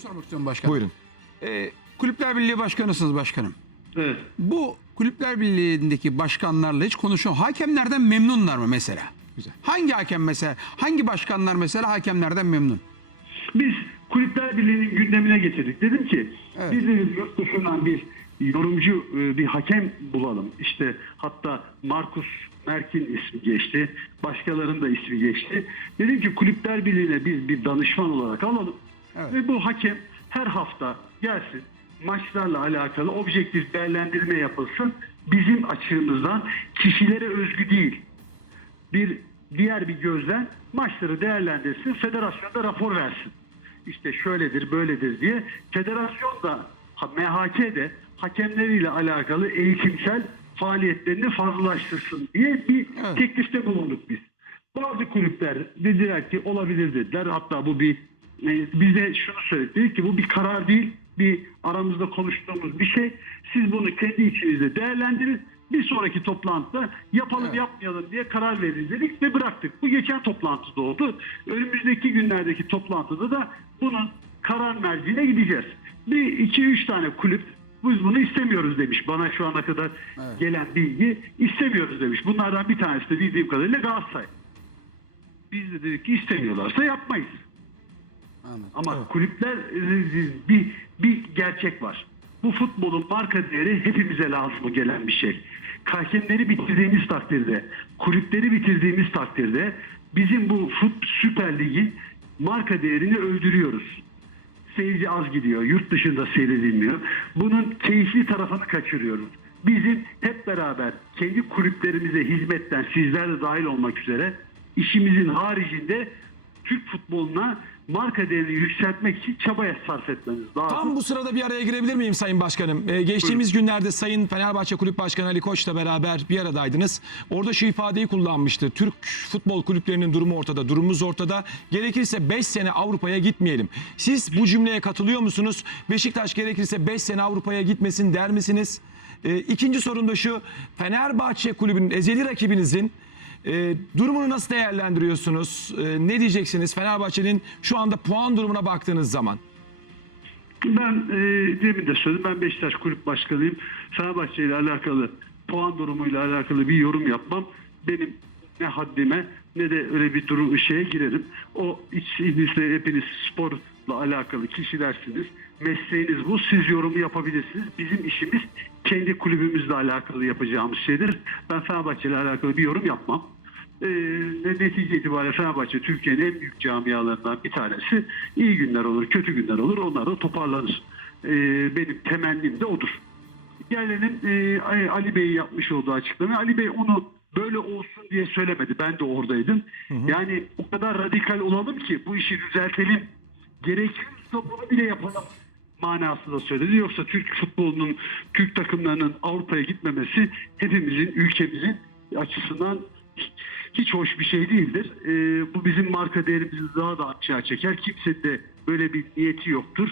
şunu sormak istiyorum başkanım. Buyurun. Ee, Kulüpler Birliği Başkanısınız başkanım. Evet. Bu Kulüpler Birliği'ndeki başkanlarla hiç konuşuyor. Hakemlerden memnunlar mı mesela? Güzel. Hangi hakem mesela? Hangi başkanlar mesela hakemlerden memnun? Biz Kulüpler Birliği'nin gündemine getirdik. Dedim ki Evet. biz de yurt dışından bir yorumcu, e, bir hakem bulalım. İşte hatta Markus Merk'in ismi geçti. Başkalarının da ismi geçti. Dedim ki Kulüpler Birliği'ne biz bir danışman olarak alalım. Evet. Ve bu hakem her hafta gelsin. Maçlarla alakalı objektif değerlendirme yapılsın. Bizim açığımızdan kişilere özgü değil bir diğer bir gözden maçları değerlendirsin, federasyon da rapor versin. İşte şöyledir, böyledir diye. Federasyon da MHK de hakemleriyle alakalı eğitimsel faaliyetlerini fazlalaştırsın diye bir Evet. teklifte bulunduk biz. Bazı kulüpler dediler ki olabilir dediler. Hatta bu bir e, biz de şunu söyledik dedik ki bu bir karar değil bir aramızda konuştuğumuz bir şey. Siz bunu kendi içinizde değerlendirin. Bir sonraki toplantıda yapalım Evet. yapmayalım diye karar verin dedik ve bıraktık. Bu geçen toplantıda oldu. Önümüzdeki günlerdeki toplantıda da bunun karar merciine gideceğiz. Bir iki üç tane kulüp biz bunu istemiyoruz demiş. Bana şu ana kadar Evet. gelen bilgi istemiyoruz demiş. Bunlardan bir tanesi de bildiğim kadarıyla Galatasaray. Biz de dedik ki istemiyorlarsa yapmayız. Anladım. Ama kulüpler e, bir bir gerçek var. Bu futbolun marka değeri hepimize lazım gelen bir şey. Hakemleri bitirdiğimiz takdirde, kulüpleri bitirdiğimiz takdirde bizim bu fut, Süper Lig'in marka değerini öldürüyoruz. Seyirci az gidiyor, yurt dışında seyredilmiyor. Bunun keyifli tarafını kaçırıyoruz. Bizim hep beraber kendi kulüplerimize hizmetten sizler de dahil olmak üzere işimizin haricinde Türk futboluna marka değerini yükseltmek için çabaya sarf etmeniz lazım. Tam bu sırada bir araya girebilir miyim Sayın Başkanım? Ee, geçtiğimiz günlerde Sayın Fenerbahçe Kulüp Başkanı Ali Koç'la beraber bir aradaydınız. Orada şu ifadeyi kullanmıştı. Türk futbol kulüplerinin durumu ortada, durumumuz ortada. Gerekirse 5 sene Avrupa'ya gitmeyelim. Siz bu cümleye katılıyor musunuz? Beşiktaş gerekirse 5 sene Avrupa'ya gitmesin der misiniz? Ee, ikinci sorum da şu. Fenerbahçe Kulübü'nün ezeli rakibinizin e, durumunu nasıl değerlendiriyorsunuz? E, ne diyeceksiniz Fenerbahçe'nin şu anda puan durumuna baktığınız zaman? Ben e, demin de söyledim. Ben Beşiktaş Kulüp Başkanıyım. Fenerbahçe ile alakalı puan durumuyla alakalı bir yorum yapmam. Benim ne haddime ne de öyle bir durum şeye girerim. O içinizde hepiniz sporla alakalı kişilersiniz. Mesleğiniz bu. Siz yorumu yapabilirsiniz. Bizim işimiz kendi kulübümüzle alakalı yapacağımız şeydir. Ben Fenerbahçe ile alakalı bir yorum yapmam. Ee, ne- netice itibariyle Fenerbahçe Türkiye'nin en büyük camialarından bir tanesi. İyi günler olur, kötü günler olur. Onlar da toparlanır. Ee, benim temennim de odur. Gelelim e, Ali Bey'in yapmış olduğu açıklama. Ali Bey onu böyle olsun diye söylemedi. Ben de oradaydım. Yani o kadar radikal olalım ki bu işi düzeltelim. Gerekiyorsa bunu bile yapalım manasında söyledi. Yoksa Türk futbolunun, Türk takımlarının Avrupa'ya gitmemesi hepimizin, ülkemizin açısından hiç hoş bir şey değildir. Ee, bu bizim marka değerimizi daha da aşağı çeker. Kimsenin de böyle bir niyeti yoktur.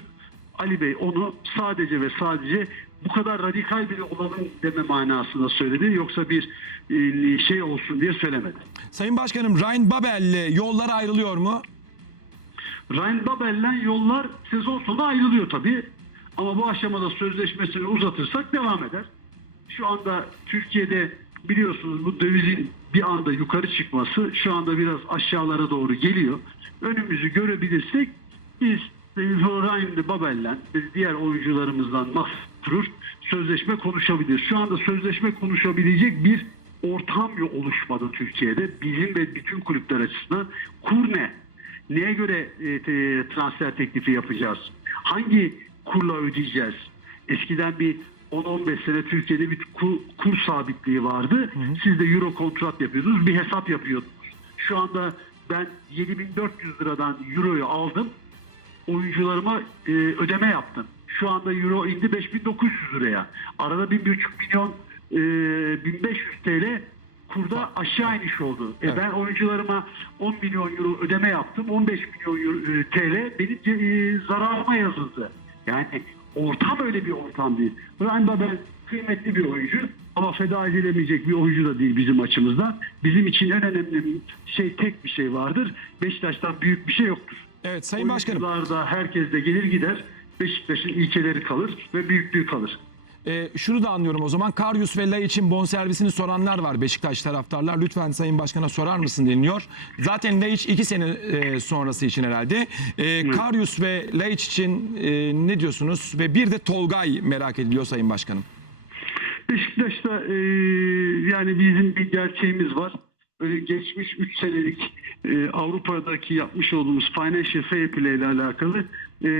Ali Bey onu sadece ve sadece bu kadar radikal bir olalım deme manasında söyledi. Yoksa bir e, şey olsun diye söylemedi. Sayın Başkanım Ryan Babel'le yollar ayrılıyor mu? Ryan Babel'le yollar sezon sonu ayrılıyor tabii. Ama bu aşamada sözleşmesini uzatırsak devam eder. Şu anda Türkiye'de biliyorsunuz bu dövizin bir anda yukarı çıkması şu anda biraz aşağılara doğru geliyor. Önümüzü görebilirsek biz Ryan Babel'le ve diğer oyuncularımızdan mahsurur sözleşme konuşabiliriz. Şu anda sözleşme konuşabilecek bir ortam oluşmadı Türkiye'de. Bizim ve bütün kulüpler açısından. Kur ne? Neye göre e, te- transfer teklifi yapacağız? Hangi kurla ödeyeceğiz? Eskiden bir 10-15 sene Türkiye'de bir kur, kur sabitliği vardı. Siz de euro kontrat yapıyordunuz, bir hesap yapıyordunuz. Şu anda ben 7400 liradan euroyu aldım. Oyuncularıma e, ödeme yaptım. Şu anda euro indi 5900 liraya. Arada 1,5 milyon e, 1500 TL kurda aşağı iniş oldu. E, Ben oyuncularıma 10 milyon euro ödeme yaptım. 15 milyon euro, e, TL benim e, zararıma yazıldı. Yani ortam öyle bir ortam değil. Ryan Babel kıymetli bir oyuncu ama feda edilemeyecek bir oyuncu da değil bizim açımızdan. Bizim için en önemli şey tek bir şey vardır. Beşiktaş'tan büyük bir şey yoktur. Evet Sayın Başkanım. Oyuncularda herkes de gelir gider. Beşiktaş'ın ilkeleri kalır ve büyüklüğü kalır. E, şunu da anlıyorum o zaman. Karyus ve Lay için bonservisini soranlar var Beşiktaş taraftarlar. Lütfen Sayın Başkan'a sorar mısın deniliyor. Zaten Laiç iki sene e, sonrası için herhalde. E, Karyus ve Laiç için e, ne diyorsunuz? Ve bir de Tolgay merak ediliyor Sayın Başkanım. Beşiktaş'ta e, yani bizim bir gerçeğimiz var. Böyle geçmiş 3 senelik e, Avrupa'daki yapmış olduğumuz financial fair play ile alakalı e,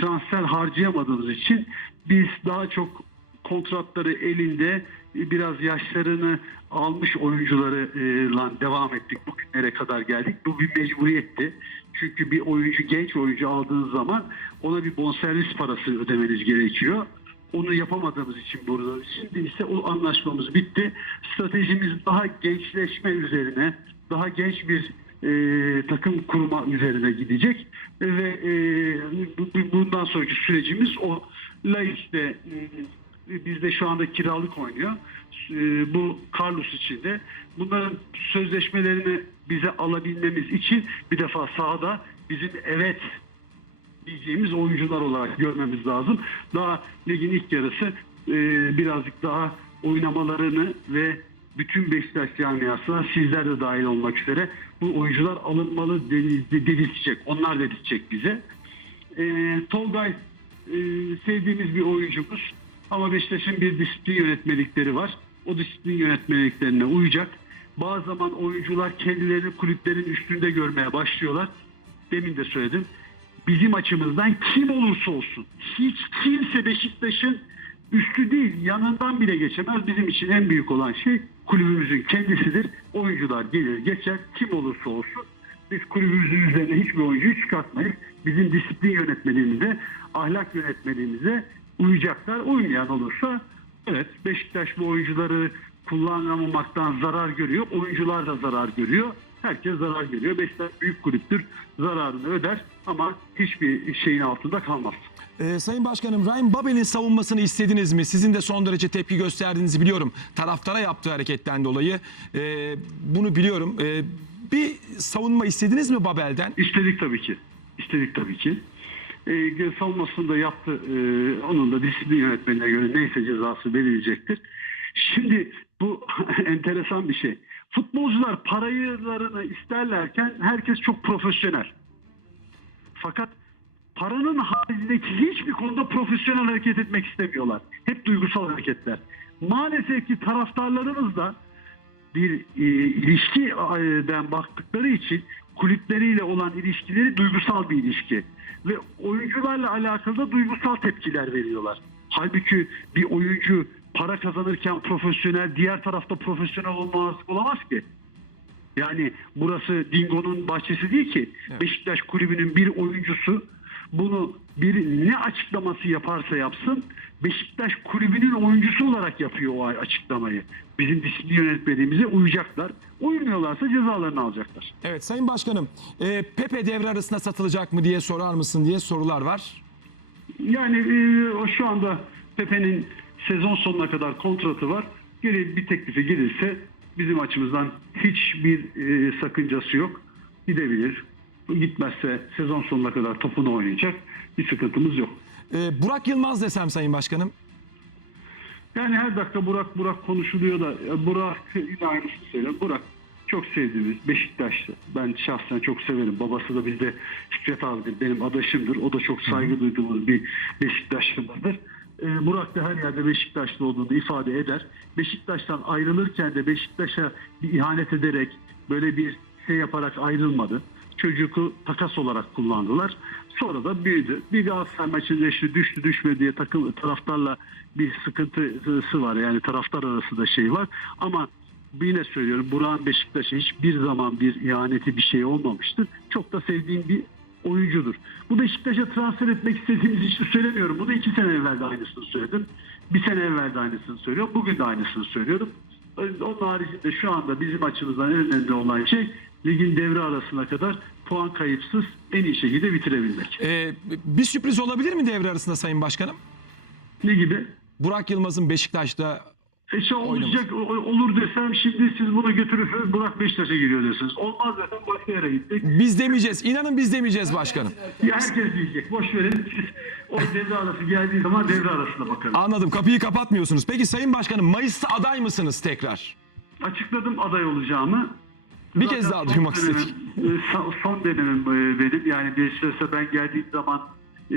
transfer harcayamadığımız için biz daha çok kontratları elinde e, biraz yaşlarını almış oyuncularla devam ettik. Bugünlere kadar geldik. Bu bir mecburiyetti. Çünkü bir oyuncu genç oyuncu aldığınız zaman ona bir bonservis parası ödemeniz gerekiyor. Onu yapamadığımız için burada. Şimdi ise o anlaşmamız bitti. Stratejimiz daha gençleşme üzerine, daha genç bir e, takım kurma üzerine gidecek ve e, bu- bu- bundan sonraki sürecimiz o. Laiç de e, bizde şu anda kiralık oynuyor. E, bu Carlos için de bunların sözleşmelerini bize alabilmemiz için bir defa sahada bizim evet diyeceğimiz oyuncular olarak görmemiz lazım. Daha ligin ilk yarısı e, birazcık daha oynamalarını ve bütün Beşiktaş camiasına sizler de dahil olmak üzere bu oyuncular alınmalı dedi- dedirtecek. Onlar dedirtecek bize. E, Tolgay e, sevdiğimiz bir oyuncumuz ama Beşiktaş'ın bir disiplin yönetmelikleri var. O disiplin yönetmeliklerine uyacak. Bazı zaman oyuncular kendilerini kulüplerin üstünde görmeye başlıyorlar. Demin de söyledim bizim açımızdan kim olursa olsun hiç kimse Beşiktaş'ın üstü değil yanından bile geçemez. Bizim için en büyük olan şey kulübümüzün kendisidir. Oyuncular gelir geçer kim olursa olsun. Biz kulübümüzün üzerine hiçbir oyuncuyu çıkartmayız. Bizim disiplin yönetmeliğimize, ahlak yönetmeliğimize uyacaklar. Uymayan olursa evet Beşiktaş bu oyuncuları kullanamamaktan zarar görüyor. Oyuncular da zarar görüyor. Herkes zarar görüyor. Beşiktaş büyük kulüptür. Zararını öder ama hiçbir şeyin altında kalmaz. Ee, Sayın Başkanım Ryan Babel'in savunmasını istediniz mi? Sizin de son derece tepki gösterdiğinizi biliyorum. Taraftara yaptığı hareketten dolayı. Ee, bunu biliyorum. Ee, bir savunma istediniz mi Babel'den? İstedik tabii ki. İstedik tabii ki. Ee, savunmasını yaptı. Ee, onun da disiplin yönetmenine göre neyse cezası verilecektir. Şimdi bu enteresan bir şey. Futbolcular paraylarını isterlerken herkes çok profesyonel. Fakat paranın haricindeki hiçbir konuda profesyonel hareket etmek istemiyorlar. Hep duygusal hareketler. Maalesef ki taraftarlarımız da bir e, ilişkiden baktıkları için kulüpleriyle olan ilişkileri duygusal bir ilişki. Ve oyuncularla alakalı da duygusal tepkiler veriyorlar. Halbuki bir oyuncu para kazanırken profesyonel, diğer tarafta profesyonel olmaz, olamaz ki. Yani burası Dingo'nun bahçesi değil ki. Beşiktaş kulübünün bir oyuncusu bunu bir ne açıklaması yaparsa yapsın Beşiktaş kulübünün oyuncusu olarak yapıyor o açıklamayı. Bizim disiplin yönetmeliğimize uyacaklar. Uymuyorlarsa cezalarını alacaklar. Evet Sayın Başkanım e, Pepe devre arasında satılacak mı diye sorar mısın diye sorular var. Yani e, o şu anda Pepe'nin sezon sonuna kadar kontratı var. Geri bir teklifi gelirse bizim açımızdan hiçbir e, sakıncası yok. Gidebilir. Gitmezse sezon sonuna kadar topunu oynayacak. Bir sıkıntımız yok. E, Burak Yılmaz desem Sayın Başkanım. Yani her dakika Burak Burak konuşuluyor da e, Burak yine aynısını söylüyorum. Burak çok sevdiğimiz Beşiktaşlı. Ben şahsen çok severim. Babası da bizde Fikret abidir. Benim adaşımdır. O da çok saygı duyduğumuz bir Beşiktaşlımızdır. Ee, Burak da her yerde Beşiktaşlı olduğunu ifade eder. Beşiktaş'tan ayrılırken de Beşiktaş'a bir ihanet ederek böyle bir şey yaparak ayrılmadı. Çocuğu takas olarak kullandılar. Sonra da büyüdü. Bir Galatasaray maçında işte düştü düşme diye takım taraftarla bir sıkıntısı var. Yani taraftar arasında şey var. Ama yine söylüyorum Burak'ın Beşiktaş'a hiçbir zaman bir ihaneti bir şey olmamıştır. Çok da sevdiğim bir oyuncudur. Bu Beşiktaş'a transfer etmek istediğimiz için söylemiyorum. Bu da iki sene evvel de aynısını söyledim. Bir sene evvel de aynısını söylüyorum. Bugün de aynısını söylüyorum. Onun haricinde şu anda bizim açımızdan en önemli olan şey ligin devre arasına kadar puan kayıpsız en iyi şekilde bitirebilmek. E, bir sürpriz olabilir mi devre arasında Sayın Başkanım? Ne gibi? Burak Yılmaz'ın Beşiktaş'ta E şey olacak olur desem şimdi siz bunu götürüp Burak Beşiktaş'a giriyor dersiniz. Olmaz desem başka yere gittik. Biz demeyeceğiz. İnanın biz demeyeceğiz başkanım. Ya herkes diyecek. Boş verin. O devre arası geldiği zaman devre arasına bakalım. Anladım. Kapıyı kapatmıyorsunuz. Peki Sayın Başkanım Mayıs'ta aday mısınız tekrar? Açıkladım aday olacağımı. Bir Zaten kez daha duymak dönemim, istedik. e, son- dönemim e, benim. Yani Beşiktaş'a ben geldiğim zaman e,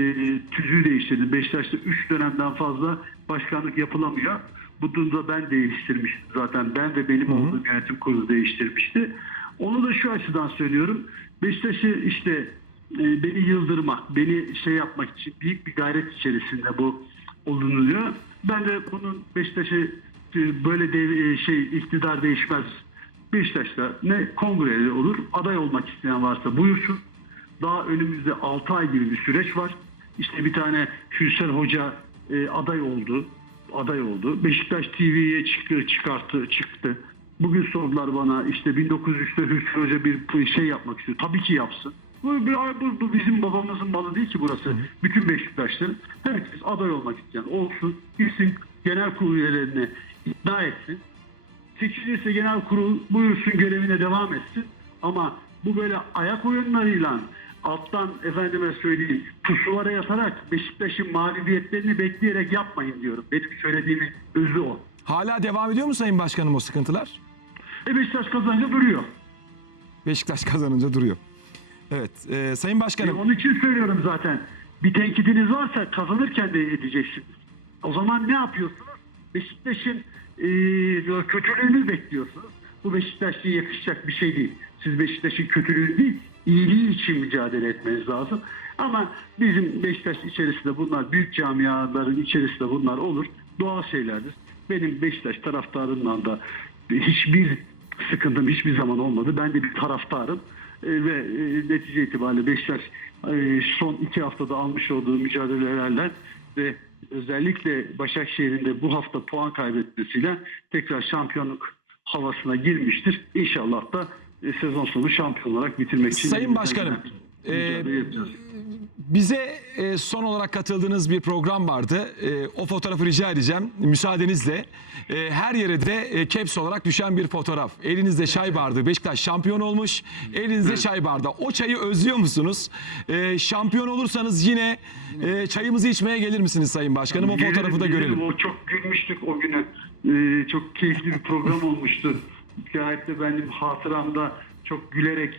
tüzüğü değiştirdim. Beşiktaş'ta 3 dönemden fazla başkanlık yapılamıyor. Bu durumda ben değiştirmiştim zaten. Ben ve benim olduğum yönetim kurulu değiştirmişti. Onu da şu açıdan söylüyorum. Beşiktaş'ı işte e, beni yıldırmak, beni şey yapmak için büyük bir gayret içerisinde bu olunuyor. Ben de bunun Beşiktaş'ı e, böyle dev, e, şey iktidar değişmez Beşiktaş'ta ne kongrede olur, aday olmak isteyen varsa buyursun. Daha önümüzde 6 ay gibi bir süreç var. İşte bir tane Hüsel Hoca e, aday oldu. Aday oldu. Beşiktaş TV'ye çıktı, çıkarttı, çıktı. Bugün sordular bana işte 1903'te Hüsel Hoca bir şey yapmak istiyor. Tabii ki yapsın. Bu, bu, bu- bizim babamızın malı değil ki burası. Bütün Beşiktaşların. Herkes aday olmak isteyen olsun. Gitsin genel kurul üyelerini ikna etsin seçilirse genel kurul buyursun görevine devam etsin. Ama bu böyle ayak oyunlarıyla alttan efendime söyleyeyim pusuvara yatarak Beşiktaş'ın mağlubiyetlerini bekleyerek yapmayın diyorum. Benim söylediğimin özü o. Hala devam ediyor mu Sayın Başkanım o sıkıntılar? E Beşiktaş kazanınca duruyor. Beşiktaş kazanınca duruyor. Evet. e, Sayın E Başkanım onun için söylüyorum zaten. Bir tenkidiniz varsa kazanırken de edeceksiniz. O zaman ne yapıyorsunuz? Beşiktaş'ın e, kötülüğünü bekliyorsunuz. Bu Beşiktaş'a yakışacak bir şey değil. Siz Beşiktaş'ın kötülüğü değil, iyiliği için mücadele etmeniz lazım. Ama bizim Beşiktaş içerisinde bunlar, büyük camiaların içerisinde bunlar olur. Doğal şeylerdir. Benim Beşiktaş taraftarımla da hiçbir sıkıntım hiçbir zaman olmadı. Ben de bir taraftarım. E, ve e, netice itibariyle Beşiktaş e, son iki haftada almış olduğu mücadelelerle ve özellikle Başakşehir'in de bu hafta puan kaybetmesiyle tekrar şampiyonluk havasına girmiştir. İnşallah da e, sezon sonu şampiyon olarak bitirmek için Sayın Başkanım, e. bize e, son olarak katıldığınız bir program vardı. E, o fotoğrafı rica edeceğim müsaadenizle. E, her yere de e, caps olarak düşen bir fotoğraf. Elinizde çay bardağı. Beşiktaş şampiyon olmuş. Elinizde çay bardağı. O çayı özlüyor musunuz? E, şampiyon olursanız yine e, çayımızı içmeye gelir misiniz Sayın Başkanım? O Gelelim, fotoğrafı da görelim. O çok gülmüştük o güne. Ee, çok keyifli bir program olmuştu. Gayet de benim hatıramda çok gülerek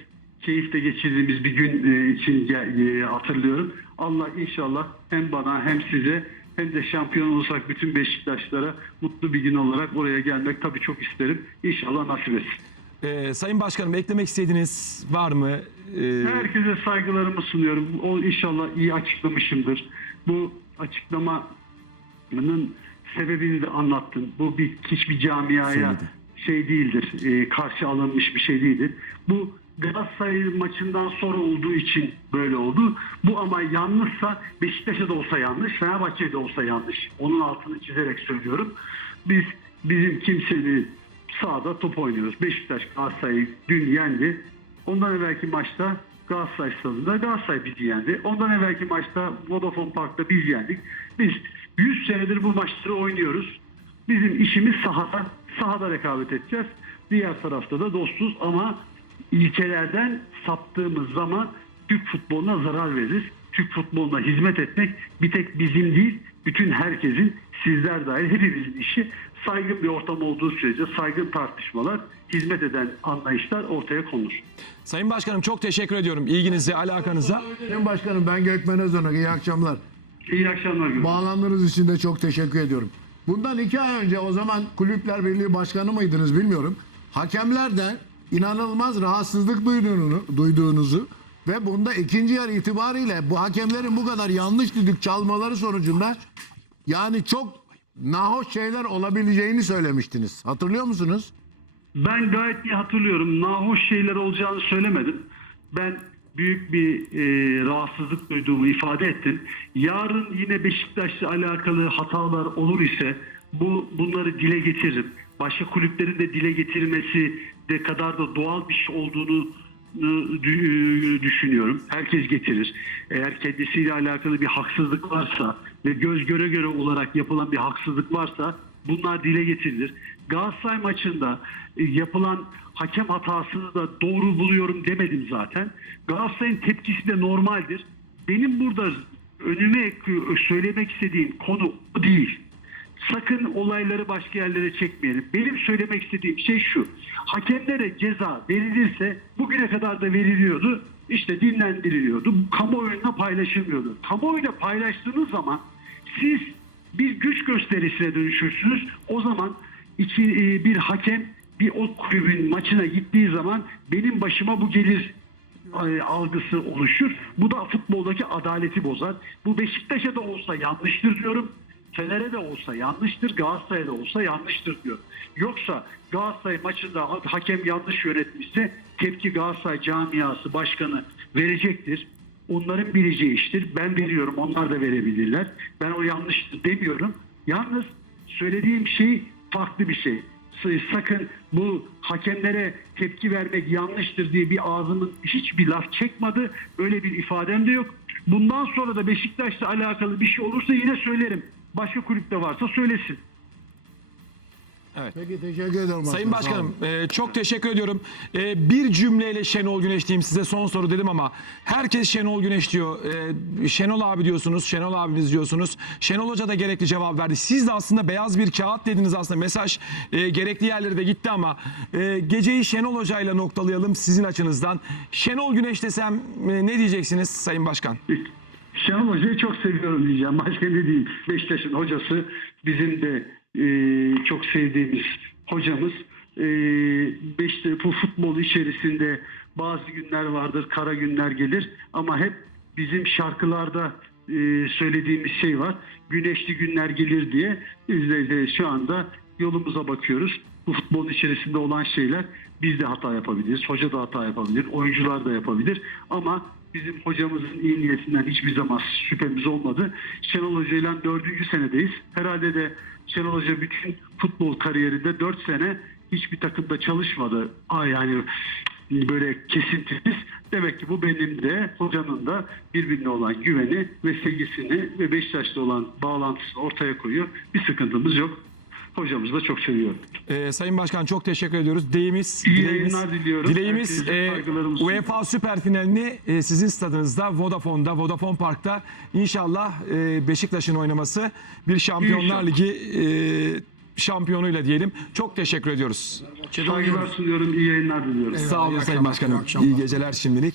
keyifle geçirdiğimiz bir gün e, için e, hatırlıyorum. Allah inşallah hem bana hem size hem de şampiyon olursak bütün Beşiktaşlara mutlu bir gün olarak oraya gelmek tabii çok isterim. İnşallah nasip etsin. E, Sayın Başkanım eklemek istediğiniz var mı? E, Herkese saygılarımı sunuyorum. O inşallah iyi açıklamışımdır. Bu açıklamanın sebebini de anlattım. Bu bir hiçbir camiaya Söyledim. şey değildir. e, karşı alınmış bir şey değildir. Bu Galatasaray maçından sonra olduğu için böyle oldu. Bu ama yanlışsa Beşiktaş'a da olsa yanlış, Fenerbahçe'de de olsa yanlış. Onun altını çizerek söylüyorum. Biz bizim kimsenin sahada top oynuyoruz. Beşiktaş Galatasaray'ı dün yendi. Ondan evvelki maçta Galatasaray stadında Galatasaray bizi yendi. Ondan evvelki maçta Vodafone Park'ta biz yendik. Biz 100 senedir bu maçları oynuyoruz. Bizim işimiz sahada. Sahada rekabet edeceğiz. Diğer tarafta da dostuz ama ilkelerden saptığımız zaman Türk futboluna zarar veririz. Türk futboluna hizmet etmek bir tek bizim değil, bütün herkesin, sizler dahil hepimizin işi. Saygın bir ortam olduğu sürece saygın tartışmalar, hizmet eden anlayışlar ortaya konur. Sayın Başkanım çok teşekkür ediyorum ilginize, alakanıza. Sayın Başkanım ben Gökmen Özanak. İyi akşamlar. İyi akşamlar. Gülüm. Bağlandığınız için de çok teşekkür ediyorum. Bundan iki ay önce o zaman Kulüpler Birliği Başkanı mıydınız bilmiyorum. Hakemlerden inanılmaz rahatsızlık duyduğunu, duyduğunuzu ve bunda ikinci yarı itibariyle bu hakemlerin bu kadar yanlış düdük çalmaları sonucunda yani çok nahoş şeyler olabileceğini söylemiştiniz. Hatırlıyor musunuz? Ben gayet iyi hatırlıyorum. Nahoş şeyler olacağını söylemedim. Ben büyük bir e, rahatsızlık duyduğumu ifade ettim. Yarın yine Beşiktaş'la alakalı hatalar olur ise bu bunları dile getiririm. Başka kulüplerin de dile getirmesi de kadar da doğal bir şey olduğunu dü- düşünüyorum. Herkes getirir. Eğer kendisiyle alakalı bir haksızlık varsa ve göz göre göre olarak yapılan bir haksızlık varsa bunlar dile getirilir. Galatasaray maçında e, yapılan hakem hatasını da doğru buluyorum demedim zaten. Galatasaray'ın tepkisi de normaldir. Benim burada önüme söylemek istediğim konu o değil. Sakın olayları başka yerlere çekmeyelim. Benim söylemek istediğim şey şu. Hakemlere ceza verilirse bugüne kadar da veriliyordu. İşte dinlendiriliyordu. Kamuoyuna paylaşılmıyordu. Kamuoyuna paylaştığınız zaman siz bir güç gösterisine dönüşürsünüz. O zaman iki, e, bir hakem bir o kulübün maçına gittiği zaman benim başıma bu gelir e, algısı oluşur. Bu da futboldaki adaleti bozar. Bu Beşiktaş'a da olsa yanlıştır diyorum. Fener'e de olsa yanlıştır, Galatasaray'a da olsa yanlıştır diyor. Yoksa Galatasaray maçında ha- hakem yanlış yönetmişse tepki Galatasaray camiası başkanı verecektir. Onların bileceği iştir. Ben veriyorum, onlar da verebilirler. Ben o yanlıştır demiyorum. Yalnız söylediğim şey farklı bir şey. Sakın bu hakemlere tepki vermek yanlıştır diye bir ağzımın hiçbir laf çekmedi. Öyle bir ifadem de yok. Bundan sonra da Beşiktaş'la alakalı bir şey olursa yine söylerim. Başka kulüpte varsa söylesin. Peki teşekkür ederim. Sayın. Başkanım e, çok teşekkür ediyorum. E, bir cümleyle Şenol Güneş diyeyim size son soru dedim ama herkes Şenol Güneş diyor. E, Şenol abi diyorsunuz, Şenol abimiz diyorsunuz. Şenol Hoca da gerekli cevap verdi. Siz de aslında beyaz bir kağıt dediniz aslında mesaj e, gerekli yerlere de gitti ama e, geceyi Şenol Hoca ile noktalayalım sizin açınızdan. Şenol Güneş desem e, ne diyeceksiniz Sayın Başkan? Şenol Hoca'yı çok seviyorum diyeceğim. Başka ne diyeyim. Beşiktaş'ın hocası bizim de e, çok sevdiğimiz hocamız. E, Beşiktaş bu futbol içerisinde bazı günler vardır, kara günler gelir ama hep bizim şarkılarda e, söylediğimiz şey var. Güneşli günler gelir diye biz de, de şu anda yolumuza bakıyoruz. Bu futbolun içerisinde olan şeyler biz de hata yapabiliriz. Hoca da hata yapabilir. Oyuncular da yapabilir. Ama bizim hocamızın iyi niyetinden hiçbir zaman şüphemiz olmadı. Şenol Hoca ile dördüncü senedeyiz. Herhalde de Şenol Hoca bütün futbol kariyerinde dört sene hiçbir takımda çalışmadı. Aa yani böyle kesintisiz. Demek ki bu benim de hocanın da birbirine olan güveni ve sevgisini ve Beşiktaş'la olan bağlantısını ortaya koyuyor. Bir sıkıntımız yok. Hocamızı da çok seviyorum. Ee, Sayın Başkan çok teşekkür ediyoruz. Deyimiz, İyi dileğimiz, yayınlar diliyorum. dileğimiz Herkese e, saygılarımı. UEFA Süper Finalini e, sizin stadınızda, Vodafone'da, Vodafone Park'ta inşallah e, Beşiktaş'ın oynaması bir Şampiyonlar İnşallah. Ligi e, şampiyonuyla diyelim. Çok teşekkür ediyoruz. Saygılar sunuyorum. İyi yayınlar diliyorum. Sağ olun Sayın Başkanım. İyi geceler şimdilik.